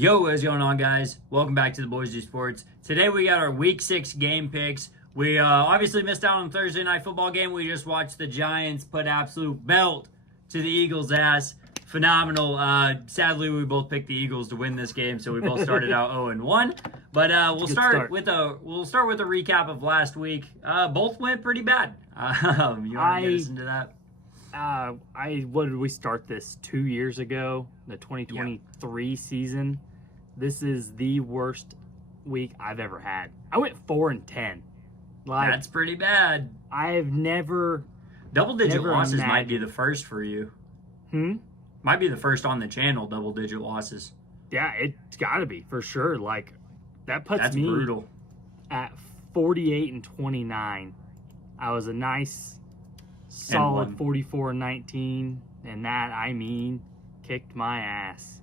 Yo, what's going on, guys? Welcome back to the Boys Do Sports. Today we got our Week 6 game picks. We obviously missed out on the Thursday night football game. We just watched the Giants put absolute belt to the Eagles' ass. Phenomenal. Sadly, we both picked the Eagles to win this game, so we both started out 0-1. But we'll start with a recap of last week. Both went pretty bad. You want to get us into that? What did we start this 2 years ago? The 2023 season. This is the worst week I've ever had. I went 4-10. That's pretty bad. I've never double-digit losses might be the first for you. Might be the first on the channel, double-digit losses. Yeah, it's got to be for sure. Like that puts That's me brutal at 48-29. I was a nice solid 44-19, and that I mean kicked my ass.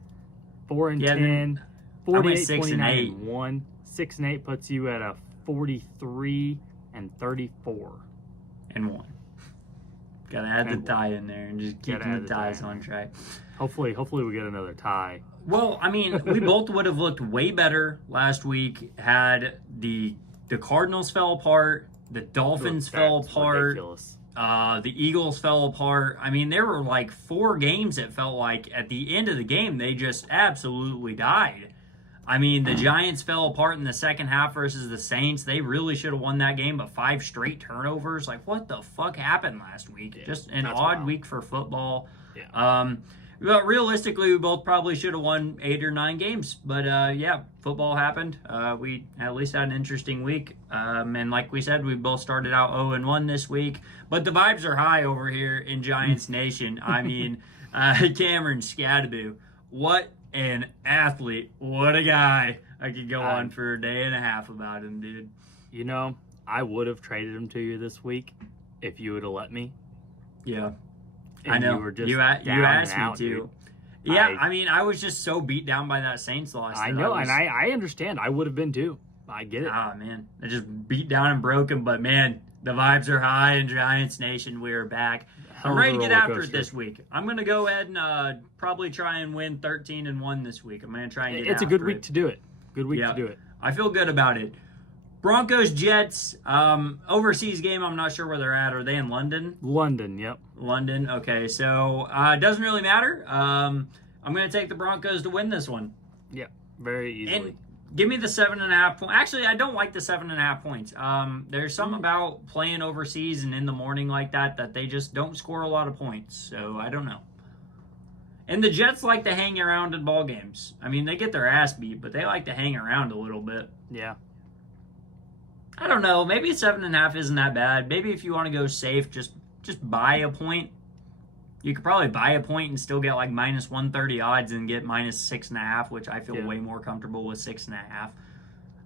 4-10, 48-29-1. 6-8 puts you at a 43-34. And 1. Gotta add the tie in there and just keeping the ties on track. Hopefully we get another tie. Well, I mean, we both would have looked way better last week had the Cardinals fell apart, the Dolphins fell apart. Ridiculous. The Eagles fell apart. I mean, there were like 4 games that felt like at the end of the game, they just absolutely died. I mean, the Giants fell apart in the second half versus the Saints. They really should have won that game, but 5 straight turnovers. Like, what the fuck happened last week? Yeah, just an odd week for football. Yeah. But realistically, we both probably should have won 8 or 9 games. But, yeah, football happened. We at least had an interesting week. And like we said, we both started out 0-1 this week. But the vibes are high over here in Giants Nation. I mean, Cameron Skattebo, what an athlete. What a guy. I could go on for a day and a half about him, dude. You know, I would have traded him to you this week if you would have let me. Yeah. And I know. You, were just you asked me to. Dude. Yeah, I mean, I was just so beat down by that Saints loss. I know, and I understand. I would have been too. I get it. Ah, man. I just beat down and broken, but man, the vibes are high in Giants Nation. We are back. I'm ready to get after it this week. I'm going to go ahead and probably try and win 13-1 this week. I'm going to try and get It's a good week to do it. Good week to do it. I feel good about it. Broncos, Jets, overseas game. I'm not sure where they're at. Are they in London? London, yep. London, okay. So it doesn't really matter. I'm going to take the Broncos to win this one. Yep, very easily. And give me the 7.5 points. Actually, I don't like the 7.5 points. There's something about playing overseas and in the morning like that they just don't score a lot of points. So I don't know. And the Jets like to hang around in ball games. I mean, they get their ass beat, but they like to hang around a little bit. Yeah. I don't know. Maybe 7.5 isn't that bad. Maybe if you want to go safe, just buy a point. You could probably buy a point and still get like minus 130 odds and get minus 6.5, which I feel way more comfortable with 6.5. I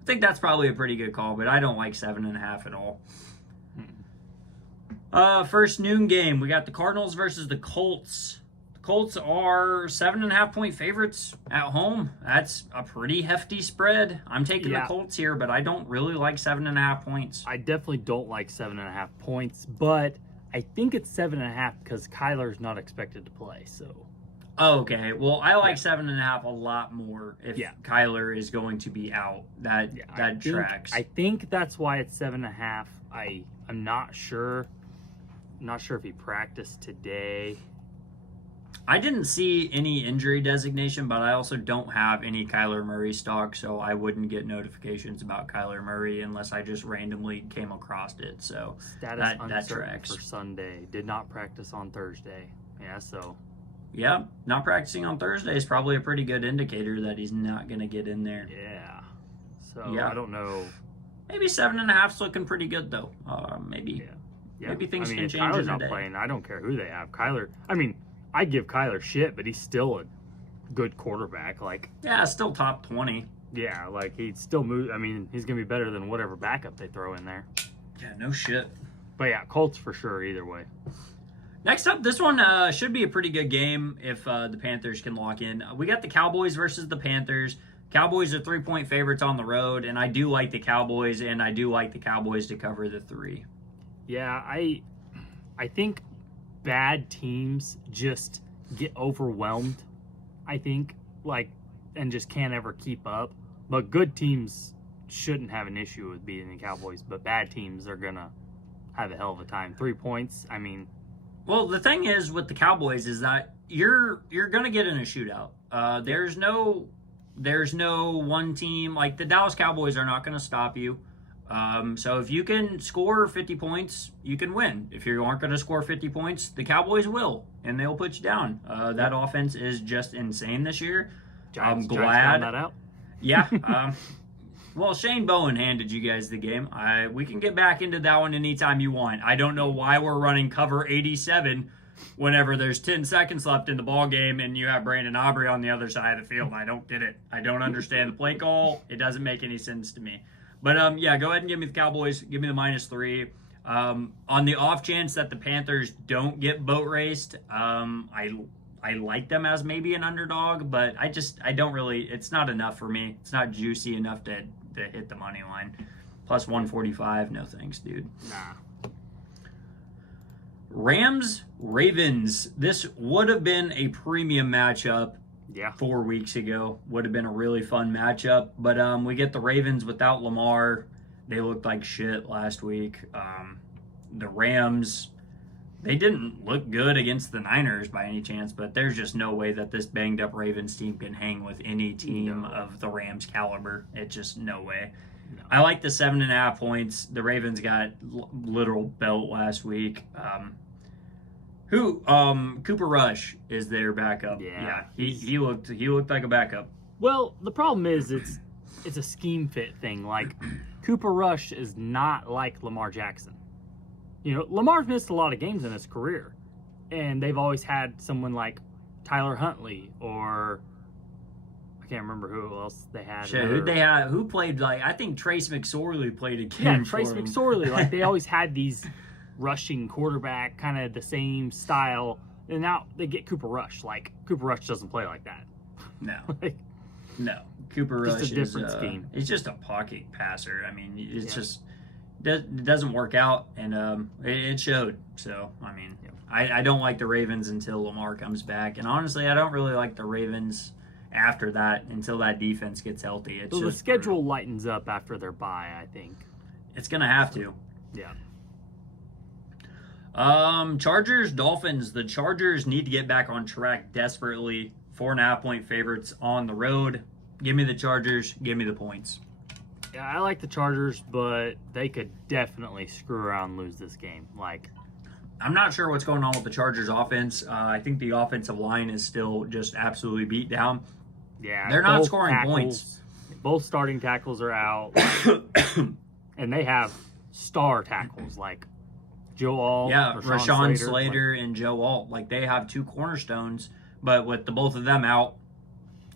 think that's probably a pretty good call, but I don't like 7.5 at all. First noon game, we got the Cardinals versus the Colts. The Colts are 7.5 point favorites at home. That's a pretty hefty spread. I'm taking the Colts here, but I don't really like 7.5 points. I definitely don't like 7.5 points, but I think it's 7.5 because Kyler's not expected to play. So, okay. Well, I like 7.5 a lot more if Kyler is going to be out. That tracks. I think that's why it's 7.5. I'm not sure. I'm not sure if he practiced today. I didn't see any injury designation, but I also don't have any Kyler Murray stock, so I wouldn't get notifications about Kyler Murray unless I just randomly came across it. So status that tracks. For Sunday. Did not practice on Thursday. Yeah, so. Yeah, not practicing on Thursday is probably a pretty good indicator that he's not going to get in there. Yeah. So I don't know. Maybe 7.5's looking pretty good though. Maybe. Yeah. Maybe things can change Kyler's in a not day. playing. I don't care who they have. Kyler. I mean, I give Kyler shit, but he's still a good quarterback. Like, yeah, still top 20. Yeah, like he'd still move. I mean, he's gonna be better than whatever backup they throw in there. Yeah, no shit. But yeah, Colts for sure. Either way. Next up, this one should be a pretty good game if the Panthers can lock in. We got the Cowboys versus the Panthers. Cowboys are 3-point favorites on the road, and I do like the Cowboys, and I do like the Cowboys to cover the 3. Yeah, I think bad teams just get overwhelmed. I think like and just can't ever keep up. But good teams shouldn't have an issue with beating the Cowboys, but bad teams are going to have a hell of a time. 3 points, I mean. Well, the thing is with the Cowboys is that you're going to get in a shootout. There's no one team, like the Dallas Cowboys are not going to stop you. So if you can score 50 points, you can win. If you aren't going to score 50 points, the Cowboys will, and they'll put you down. That offense is just insane this year. Giants, I'm glad. found that out. Yeah. Well, Shane Bowen handed you guys the game. We can get back into that one anytime you want. I don't know why we're running cover 87 whenever there's 10 seconds left in the ball game and you have Brandon Aubrey on the other side of the field. I don't get it. I don't understand the play call. It doesn't make any sense to me. But, yeah, go ahead and give me the Cowboys. Give me the -3. On the off chance that the Panthers don't get boat raced, I like them as maybe an underdog, but I don't really, it's not enough for me. It's not juicy enough to hit the money line. Plus 145, no thanks, dude. Nah. Rams, Ravens. This would have been a premium matchup Yeah. 4 weeks ago. Would have been a really fun matchup. But we get the Ravens without Lamar. They looked like shit last week. The Rams, they didn't look good against the Niners by any chance, but there's just no way that this banged up Ravens team can hang with any team of the Rams caliber. It's just no way. No. I like the 7.5 points. The Ravens got literal belt last week. Cooper Rush is their backup. Yeah. He looked like a backup. Well, the problem is it's a scheme fit thing. Like, Cooper Rush is not like Lamar Jackson. You know, Lamar's missed a lot of games in his career, and they've always had someone like Tyler Huntley, or I can't remember who else they had. Shit, who'd they have? Who played like? I think Trace McSorley played a game. Yeah, Trace for him. McSorley. Like, they always had these rushing quarterback, kind of the same style, and now they get Cooper Rush. Like, Cooper Rush doesn't play like that. No, Like, no. Cooper Just a Rush different is scheme. It's just a pocket passer. I mean, it's Yeah. just it doesn't work out, and it showed. So I mean, Yeah. I don't like the Ravens until Lamar comes back, and honestly, I don't really like the Ravens after that until that defense gets healthy. It's so the just schedule lightens up after their bye, I think. It's gonna have to. Yeah. Chargers, Dolphins. The Chargers need to get back on track desperately. 4.5 point favorites on the road. Give me the Chargers. Give me the points. Yeah, I like the Chargers, but they could definitely screw around and lose this game. Like, I'm not sure what's going on with the Chargers offense. I think the offensive line is still just absolutely beat down. yeah, They're not both scoring points. Both starting tackles are out, and they have star tackles like Joe Alt, Yeah, Rashawn Slater. Slater and Joe Alt. Like, they have two cornerstones, but with the both of them out,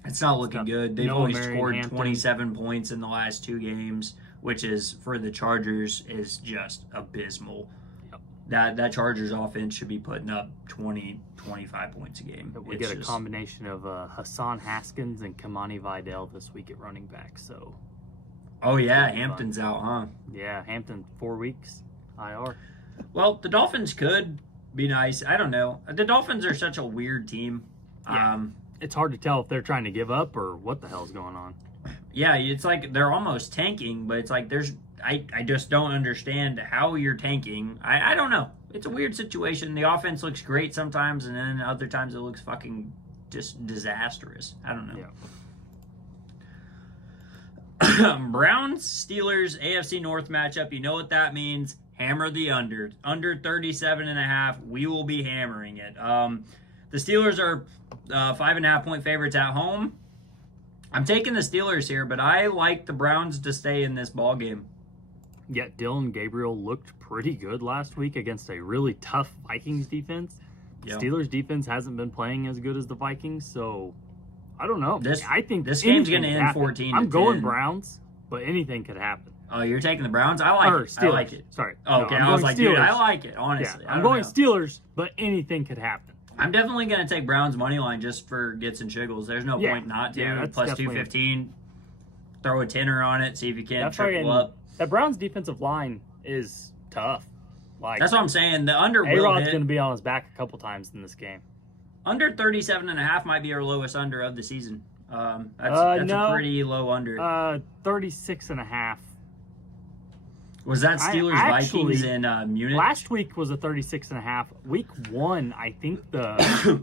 it's not looking got good. They've Noah only Marion scored Hampton. 27 points in the last 2 games, which is, for the Chargers, is just abysmal. Yep. That Chargers offense should be putting up 20, 25 points a game. But we It's get a just- combination of Hassan Haskins and Kamani Vidal this week at running back. So, Oh, yeah, Should be Hampton's out, huh? yeah, Hampton 4 weeks IR. Well, the Dolphins could be nice. I don't know. The Dolphins are such a weird team. Yeah. It's hard to tell if they're trying to give up or what the hell's going on. Yeah, it's like they're almost tanking, but it's like I just don't understand how you're tanking. I don't know. It's a weird situation. The offense looks great sometimes, and then other times it looks fucking just disastrous. I don't know. Yeah. Browns, Steelers, AFC North matchup. You know what that means. Hammer the under. Under 37.5. We will be hammering it. The Steelers are 5.5 point favorites at home. I'm taking the Steelers here, but I like the Browns to stay in this ball game. Yet Dylan Gabriel looked pretty good last week against a really tough Vikings defense. The Yeah. Steelers defense hasn't been playing as good as the Vikings, so I don't know. This- I think this game's anything gonna could end happen. 14 I'm to going 10. Browns, but anything could happen. Oh, you're taking the Browns? I like Or it. Steelers. I like it. Sorry. Oh, No, okay, I'm I was going like, dude, I Steelers. like it, honestly. Yeah, I I'm don't going know. Steelers, but anything could happen. I'm definitely going to take Browns money line just for gets and shiggles. There's no Yeah. point not to. Yeah, that's Plus definitely- 215. Throw a tenner on it. See if you can't That's triple right, and up. that Browns defensive line is tough. Like, That's what I'm saying. The under will A-Rod's hit. going to be on his back a couple times in this game. Under 37.5 might be our lowest under of the season. That's no. a pretty low under. 36.5. Was that Steelers Vikings in Munich? Last week was a 36.5. Week 1, I think the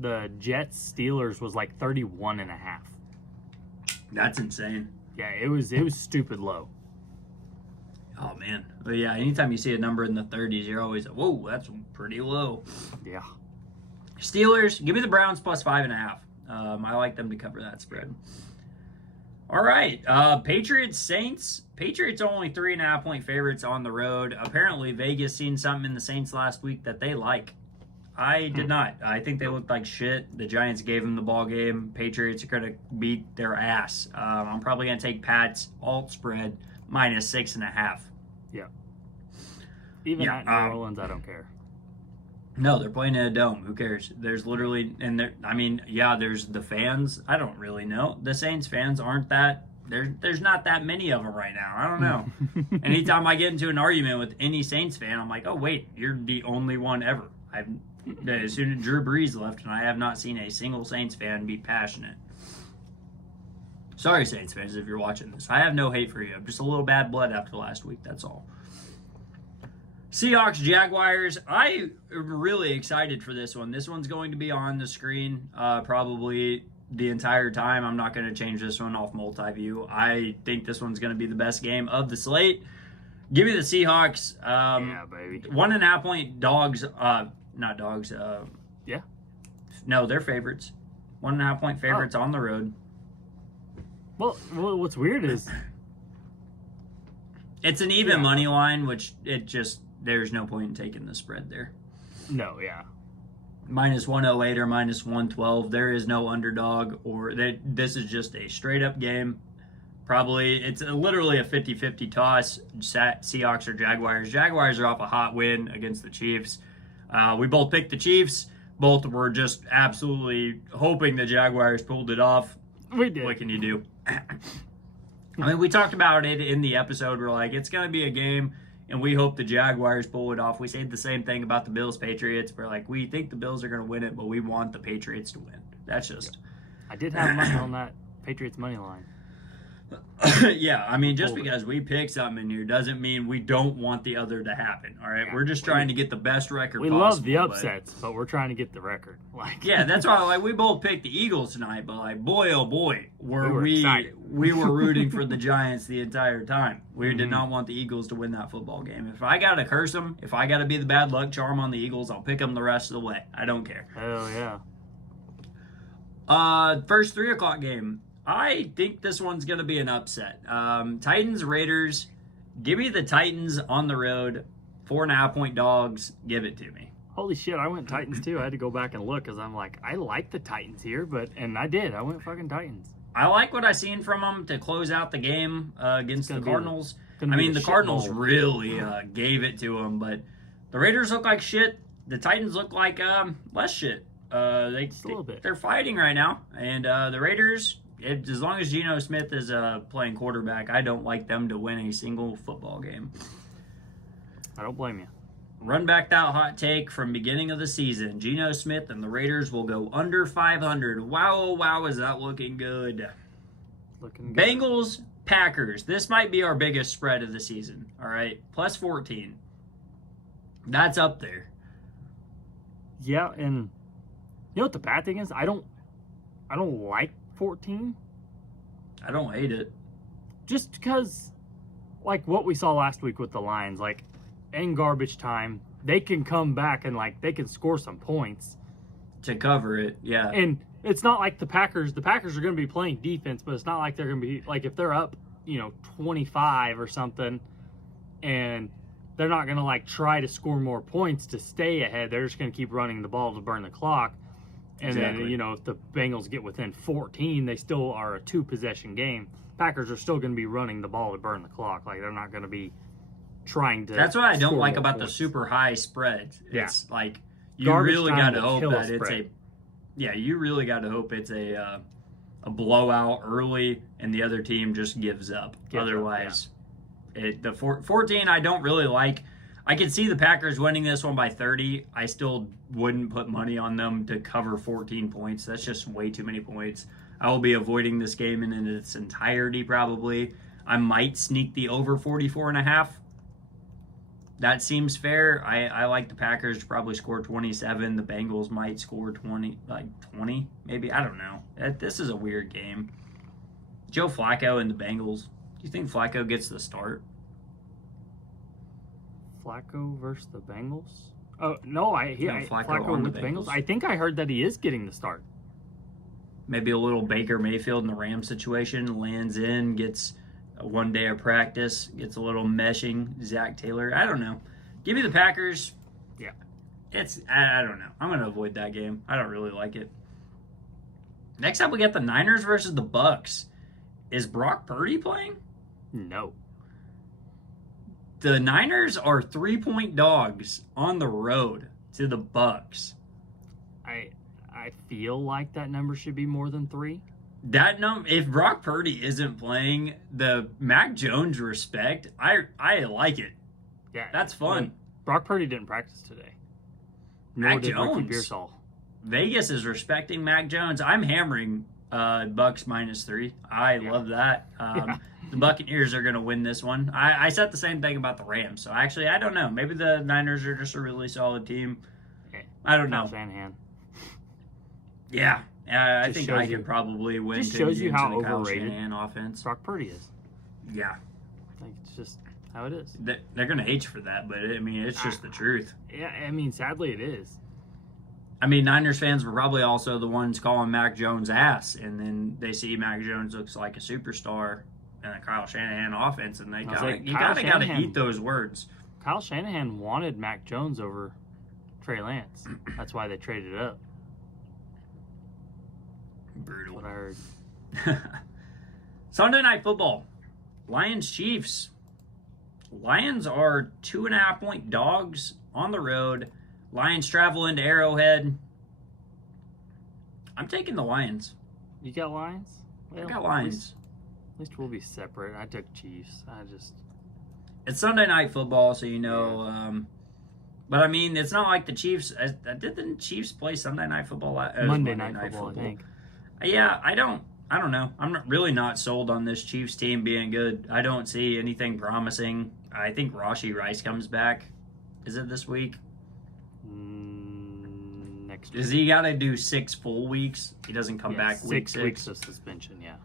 the Jets Steelers was like 31.5. That's insane. Yeah, it was stupid low. Oh man, but yeah. Anytime you see a number in the 30s, you're always whoa, that's pretty low. Yeah. Steelers, give me the Browns plus 5.5. I like them to cover that spread. All right, Patriots Saints. Patriots are only 3.5 point favorites on the road. Apparently, Vegas seen something in the Saints last week that they like. I did not. I think they looked like shit. The Giants gave them the ball game. Patriots are going to beat their ass. I'm probably going to take Pats alt spread minus 6.5. Yeah. Even at New Orleans, I don't care. No, they're playing in a dome. Who cares? There's literally, and there. I mean, yeah, there's the fans. I don't really know. The Saints fans aren't that. There's not that many of them right now. I don't know. Anytime I get into an argument with any Saints fan, I'm like, oh wait, you're the only one ever. As soon as Drew Brees left, and I have not seen a single Saints fan be passionate. Sorry, Saints fans, if you're watching this. I have no hate for you. I'm just a little bad blood after last week. That's all. Seahawks, Jaguars. I am really excited for this one. This one's going to be on the screen probably the entire time. I'm not going to change this one off multi-view. I think this one's going to be the best game of the slate. Give me the Seahawks. Yeah, baby. 1.5 point dogs. Not dogs. Yeah. No, they're favorites. 1.5 point favorites on the road. Well, what's weird is it's an even money line, which there's no point in taking the spread there. No, yeah. Minus 108 or minus 112. There is no underdog, this is just a straight up game. Probably, it's literally a 50-50 toss. Seahawks or Jaguars. Jaguars are off a hot win against the Chiefs. We both picked the Chiefs. Both were just absolutely hoping the Jaguars pulled it off. We did. What can you do? I mean, we talked about it in the episode. We're like, it's going to be a game, and we hope the Jaguars pull it off. We said the same thing about the Bills-Patriots. We're like, we think the Bills are going to win it, but we want the Patriots to win. That's just... I did have money on that Patriots money line. Yeah, I mean, just because we pick something in here doesn't mean we don't want the other to happen, all right? Yeah. We're just trying to get the best record possible. We love the upsets, but we're trying to get the record. Yeah, that's why we both picked the Eagles tonight, but boy, oh boy, we were rooting for the Giants the entire time. We did not want the Eagles to win that football game. If I got to curse them, if I got to be the bad luck charm on the Eagles, I'll pick them the rest of the way. I don't care. Hell yeah. First 3 o'clock game. I think this one's going to be an upset. Titans, Raiders. Give me the Titans on the road. 4.5 point dogs. Give it to me. Holy shit, I went Titans too. I had to go back and look because I'm like, I like the Titans here, and I did. I went fucking Titans. I like what I seen from them to close out the game against the Cardinals. The Cardinals really gave it to them, but the Raiders look like shit. The Titans look like less shit. They're fighting right now, and the Raiders... as long as Geno Smith is playing quarterback, I don't like them to win a single football game. I don't blame you. Run back that hot take from beginning of the season. Geno Smith and the Raiders will go under 500. Wow, oh wow, is that looking good. Looking good. Bengals, Packers. This might be our biggest spread of the season. All right, plus 14. That's up there. Yeah, and you know what the bad thing is? I don't like 14. I don't hate it. Just because, like what we saw last week with the Lions, like in garbage time, they can come back and they can score some points to cover it. Yeah. And it's not like the Packers are going to be playing defense, but it's not like they're going to be if they're up, 25 or something, and they're not going to try to score more points to stay ahead. They're just going to keep running the ball to burn the clock. And then, if the Bengals get within 14, they still are a 2-possession game. Packers are still going to be running the ball to burn the clock. They're not going to be trying to. That's what I don't like about the super high spreads. It's you really got to hope that it's a. Yeah, you really got to hope it's a blowout early and the other team just gives up. Otherwise, the 14 I don't really like. I could see the Packers winning this one by 30. I still wouldn't put money on them to cover 14 points. That's just way too many points. I will be avoiding this game in its entirety probably. I might sneak the over 44.5. That seems fair. I like the Packers to probably score 27. The Bengals might score 20, maybe. I don't know. This is a weird game. Joe Flacco and the Bengals. Do you think Flacco gets the start? Flacco versus the Bengals? Oh, no, Flacco with the Bengals. I think I heard that he is getting the start. Maybe a little Baker Mayfield in the Rams situation. Lands in, gets one day of practice, gets a little meshing. Zach Taylor. I don't know. Give me the Packers. Yeah. I don't know. I'm going to avoid that game. I don't really like it. Next up, we got the Niners versus the Bucks. Is Brock Purdy playing? No. The Niners are 3-point dogs on the road to the Bucks. I feel like that number should be more than 3. If Brock Purdy isn't playing, the Mac Jones respect, I like it. Yeah, that's fun. Brock Purdy didn't practice today. Mac did Ricky Jones. Pearsall. Vegas is respecting Mac Jones. I'm hammering Bucks -3. I love that. The Buccaneers are going to win this one. I said the same thing about the Rams. So actually, I don't know. Maybe the Niners are just a really solid team. I don't know. Shanahan. Yeah. I Just think shows I you- could probably win. just 10 shows you games how in a Kyle overrated Shanahan offense. Brock Purdy is. Yeah. Like, it's just how it is. They're going to hate you for that, but I mean, it's just the truth. Yeah, I mean, sadly it is. I mean, Niners fans were probably also the ones calling Mac Jones ass, and then they see Mac Jones looks like a superstar in a Kyle Shanahan offense, and they gotta eat those words. Kyle Shanahan wanted Mac Jones over Trey Lance. That's why they traded up. Brutal. What I heard. Sunday Night Football. Lions Chiefs. Lions are 2.5-point dogs on the road. Lions travel into Arrowhead. I'm taking the Lions. You got Lions? I got Lions. At least we'll be separate. I took Chiefs. It's Sunday Night Football, so but I mean, it's not like the Chiefs. Did the Chiefs play Sunday Night Football? Monday Night Football, I think. Yeah, I don't know. I'm really not sold on this Chiefs team being good. I don't see anything promising. I think Rashee Rice comes back. Is it this week? Next week. Does he got to do 6 full weeks? He doesn't come back week 6 weeks of suspension, yeah.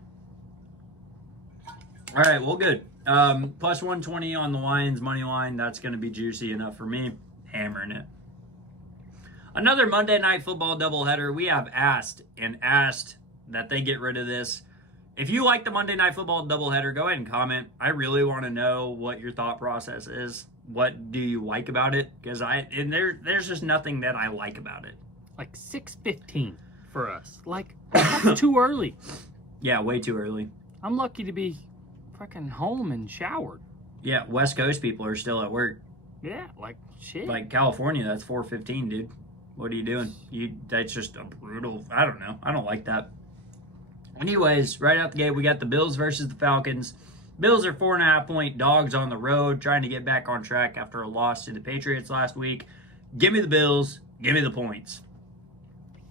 All right, well, good. Plus 120 on the Lions money line. That's going to be juicy enough for me. Hammering it. Another Monday Night Football doubleheader. We have asked that they get rid of this. If you like the Monday Night Football doubleheader, go ahead and comment. I really want to know what your thought process is. What do you like about it? Because there's just nothing that I like about it. Like 6:15 for us. Like, that's too early. Yeah, way too early. I'm lucky to be fucking home and showered. Yeah, West Coast people are still at work. Yeah, like shit. Like California, that's 4:15, dude. What are you doing? That's just a brutal. I don't know. I don't like that. Anyways, right out the gate, we got the Bills versus the Falcons. Bills are 4.5-point dogs on the road, trying to get back on track after a loss to the Patriots last week. Give me the Bills. Give me the points.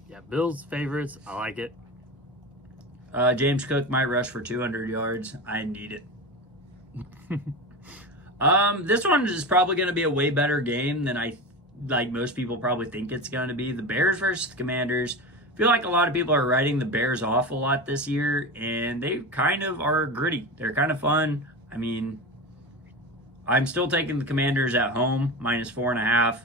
Yeah, Bills favorites. I like it. James Cook might rush for 200 yards. I need it. This one is probably going to be a way better game than most people probably think it's going to be. The Bears versus the Commanders. I feel like a lot of people are writing the Bears off a lot this year, and they kind of are gritty. They're kind of fun. I mean, I'm still taking the Commanders at home, -4.5.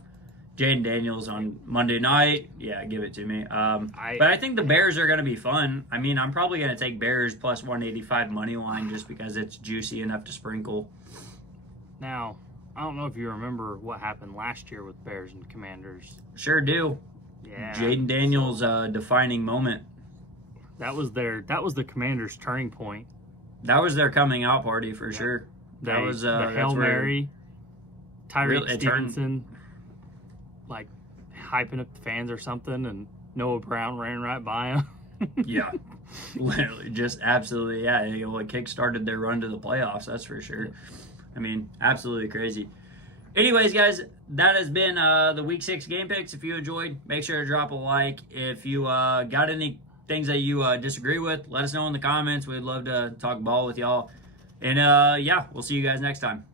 Jaden Daniels on Monday night. Yeah, give it to me. But I think the Bears are going to be fun. I mean, I'm probably going to take Bears plus 185 money line just because it's juicy enough to sprinkle. Now, I don't know if you remember what happened last year with Bears and Commanders. Sure do. Yeah. Jaden Daniels' defining moment. That was the Commanders' turning point. That was their coming out party for sure. That was the Hail Mary, Tyreek Stevenson, like hyping up the fans or something, and Noah Brown ran right by him. Yeah, literally, just absolutely, yeah. It kick-started their run to the playoffs. That's for sure. I mean, absolutely crazy. Anyways, guys, that has been the Week 6 game picks. If you enjoyed, make sure to drop a like. If you got any things that you disagree with, let us know in the comments. We'd love to talk ball with y'all. And yeah, we'll see you guys next time.